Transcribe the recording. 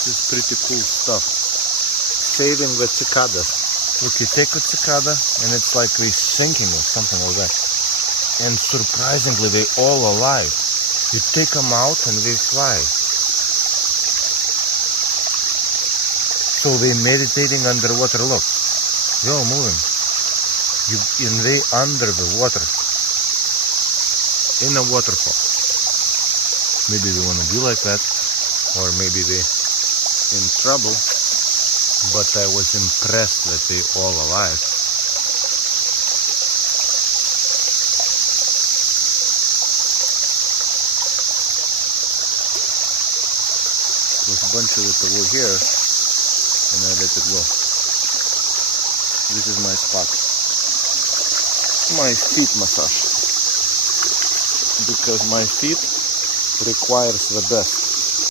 This is pretty cool stuff. Saving the cicadas. Look, you take a cicada and it's like they're sinking or something like that. And surprisingly, they're all alive. You take them out and they fly. So they're meditating underwater. Look, they're all moving. And they under the water. In a waterfall. Maybe they want to be like that. Or maybe they're in trouble. But I was impressed that they're all alive. There's a bunch of it over here, and I let it go. This is my spot. My feet massage. Because my feet requires the best.